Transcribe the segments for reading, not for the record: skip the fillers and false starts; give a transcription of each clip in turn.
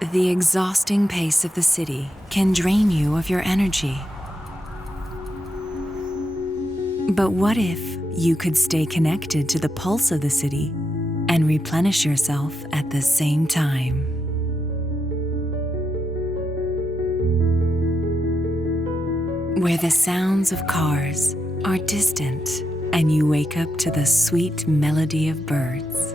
The exhausting pace of the city can drain you of your energy. But what if you could stay connected to the pulse of the city and replenish yourself at the same time? Where the sounds of cars are distant and you wake up to the sweet melody of birds.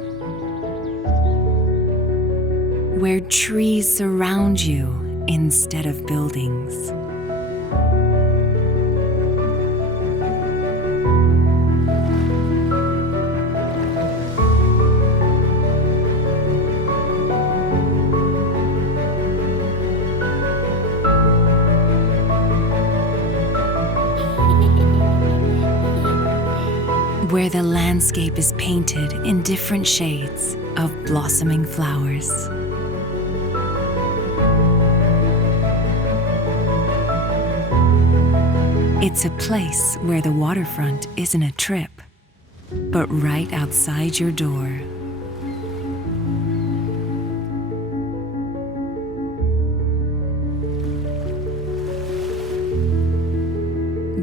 Where trees surround you instead of buildings. Where the landscape is painted in different shades of blossoming flowers. It's a place where the waterfront isn't a trip, but right outside your door.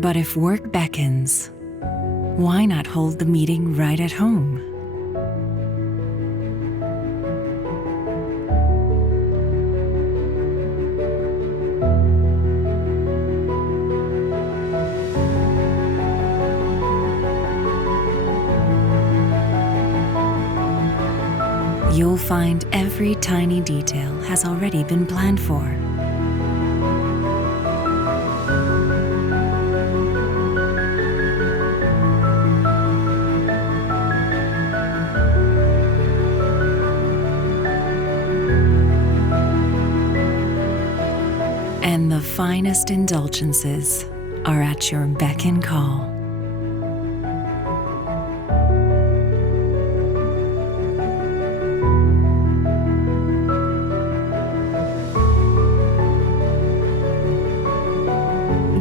But if work beckons, why not hold the meeting right at home? You'll find every tiny detail has already been planned for. And the finest indulgences are at your beck and call.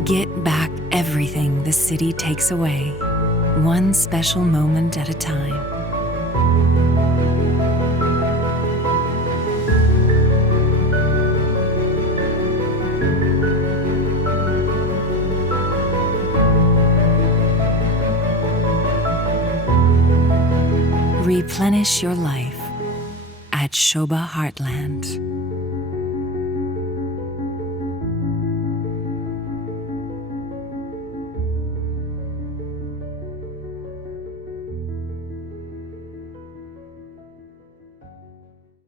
Get back everything the city takes away, one special moment at a time. Replenish your life at Sobha Hartland.